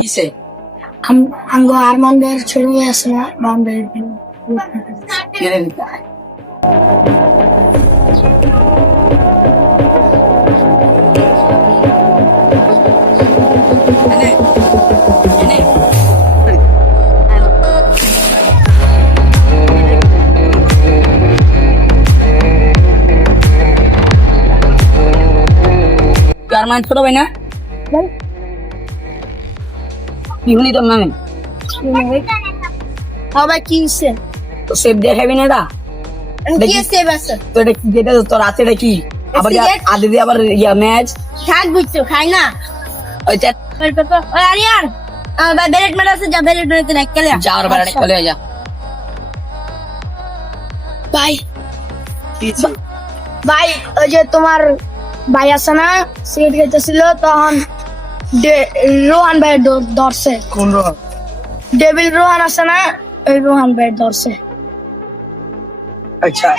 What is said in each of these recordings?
কিসে আঙ্গো আরমান ভাইয়ের ছোট ভাই আছে না বাম ভাইয়ের কেড়ে নিতে হয়। তার মানে ছোট ভাই না কি শুনি তোর নামে ভাই কি হচ্ছে তো সেভ দেখাবি না এটা কি সেভ আছে তো এটা কি যেটা তোর আছে এটা কি আবার Cigarette? আদি দিয়ে আবার ইয়া ম্যাচ থাক বুঝছো খাই না ওই চ্যাট ওই আরিয়ান ভাই বেরেট মেরে আছে যা বেরেট মেরে দেখ কেলে যাওয়ার বেড়াটা চলে যা ভাই ভাই ওই যে তোমার ভাই আছে না সিগারেট খাইতেছিল তখন রোহান ভাই ধরছে কোন রকম ডেভিল রোহান আছে না ওই রোহান ভাই ধরছে আচ্ছা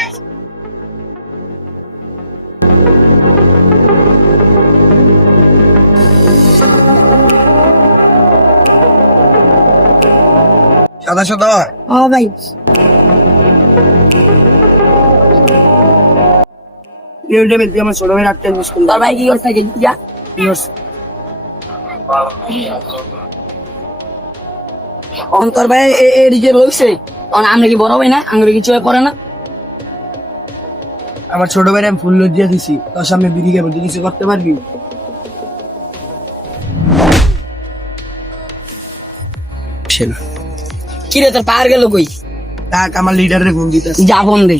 সাদা সাদা ও ভাই আমার ছোট ভাই রাখতে মুশকিল তোর ভাই কি করছে যা কি করছে অন্তর ভাই এদিকে রয়েছে আমরা কি বড় ভাই না আমরা কিছু করে না আমার ছোট ভাইয়ের আমি ফুল লজ্জা দিছি তোর সামনে বিড়ি খাবো তুই কিছু করতে পারবি কি রে তোর পার গেল কই তাক আমার লিডারের ফোন দিতে যা ফোন দে